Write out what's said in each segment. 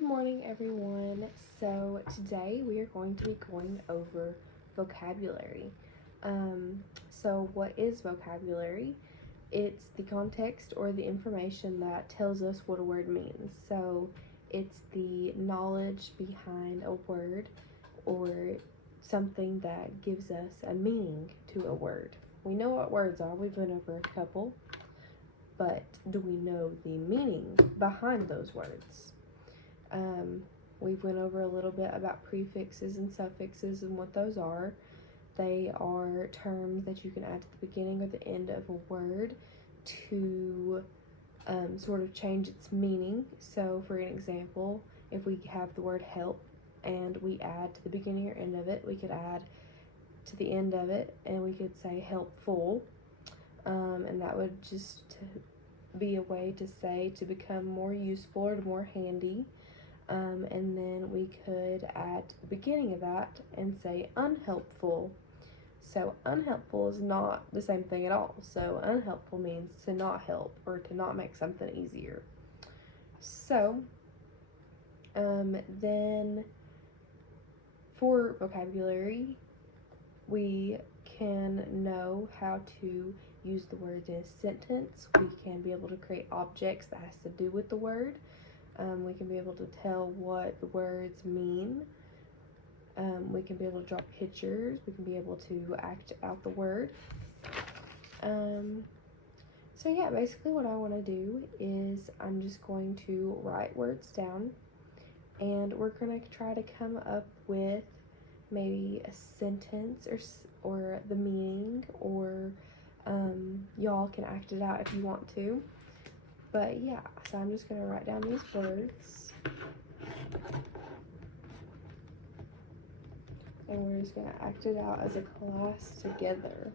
Good morning, everyone. So today we are going to be going over vocabulary. So what is vocabulary? It's the context or the information that tells us what a word means. So it's the knowledge behind a word or something that gives us a meaning to a word. We know what words are. We've been over a couple. But do we know the meaning behind those words? We went over a little bit about prefixes and suffixes and what those are. They are terms that you can add to the beginning or the end of a word to sort of change its meaning. So for an example, if we have the word help and we add to the beginning or end of it, we could add to the end of it and we could say helpful. And that would just be a way to say to become more useful or more handy. And then we could add to the beginning of that and say unhelpful. So unhelpful is not the same thing at all. So unhelpful means to not help or to not make something easier. So then for vocabulary, we can know how to use the words in a sentence. We can be able to create objects that has to do with the word. We can be able to tell what the words mean. We can be able to draw pictures. We can be able to act out the word. So yeah, basically what I want to do is I'm just going to write words down and we're going to try to come up with maybe a sentence or the meaning, or y'all can act it out if you want to. But yeah, so I'm just going to write down these words. And we're just going to act it out as a class together.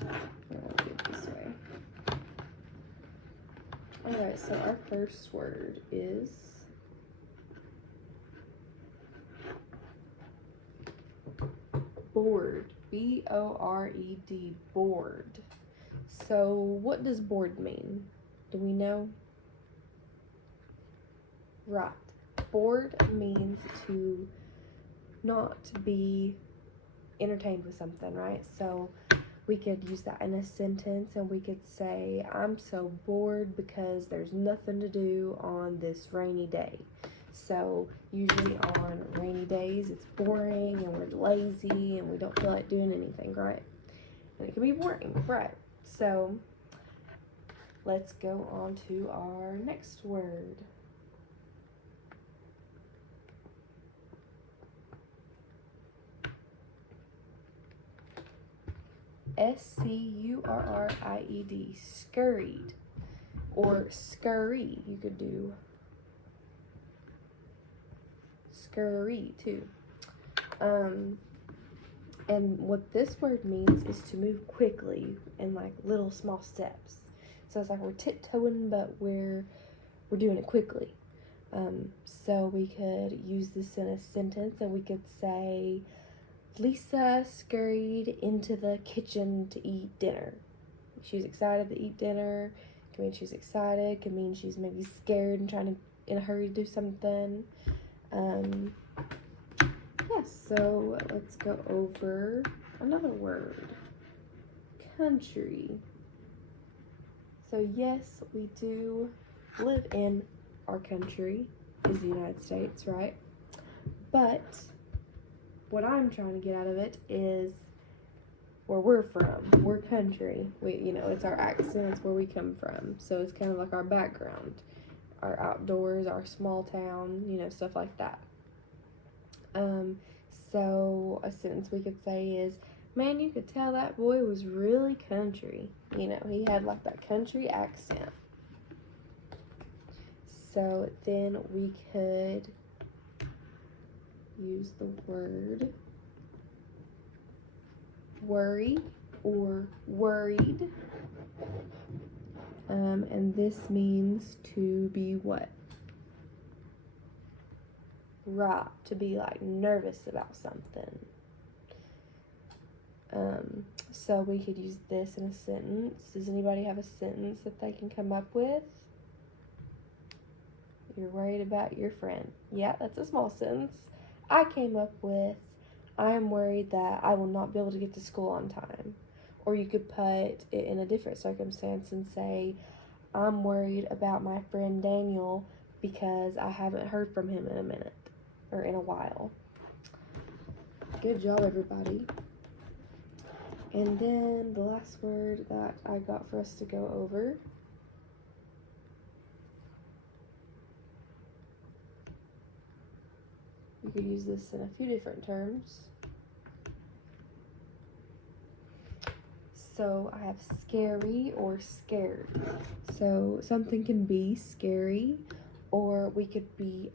I'll do it this way. Alright, so our first word is bored. B-O-R-E-D, bored. So what does bored mean? Do we know? Right. Bored means to not be entertained with something, right? So we could use that in a sentence and we could say, I'm so bored because there's nothing to do on this rainy day. So usually on rainy days it's boring and we're lazy and we don't feel like doing anything, right? And it can be boring, right? So let's go on to our next word. S-C-U-R-R-I-E-D, scurried, or scurry. You could do scurry too. And what this word means is to move quickly in like little small steps. So it's like we're tiptoeing, but we're doing it quickly. So we could use this in a sentence and we could say, Lisa scurried into the kitchen to eat dinner. She was excited to eat dinner. It can mean she's excited. It can mean she's maybe scared and trying to, in a hurry, to do something. So let's go over another word. Country. So yes, we do live in our country, is the United States, right? But what I'm trying to get out of it is where we're from. We're country. It's our accent, it's where we come from. So it's kind of like our background, our outdoors, our small town, stuff like that. So a sentence we could say is, man, you could tell that boy was really country. He had like that country accent. So then we could use the word worry or worried. And this means to be what? Right, to be like nervous about something. So we could use this in a sentence. Does anybody have a sentence that they can come up with? You're worried about your friend. Yeah, that's a small sentence. I came up with, I am worried that I will not be able to get to school on time. Or you could put it in a different circumstance and say, I'm worried about my friend Daniel because I haven't heard from him in a minute or in a while. Good job, everybody. And then the last word that I got for us to go over you could use this in a few different terms. So I have scary or scared. So something can be scary, or we could be,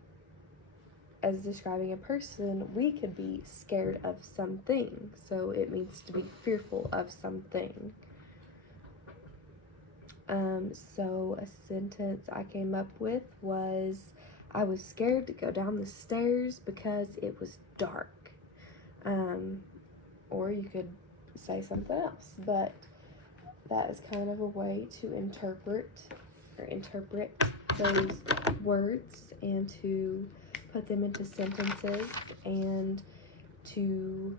as describing a person, we could be scared of something. So it means to be fearful of something. So a sentence I came up with was, I was scared to go down the stairs because it was dark. Or you could say something else, but that is kind of a way to interpret those words and to put them into sentences and to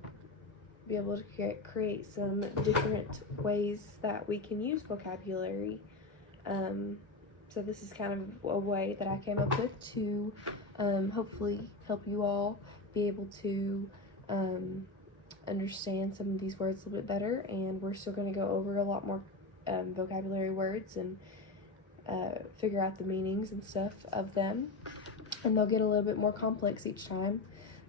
be able to create some different ways that we can use vocabulary. So this is kind of a way that I came up with to hopefully help you all be able to understand some of these words a little bit better. And we're still going to go over a lot more vocabulary words and figure out the meanings and stuff of them, and they'll get a little bit more complex each time.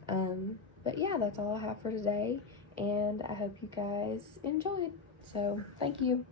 But yeah, that's all I have for today, and I hope you guys enjoyed. So thank you.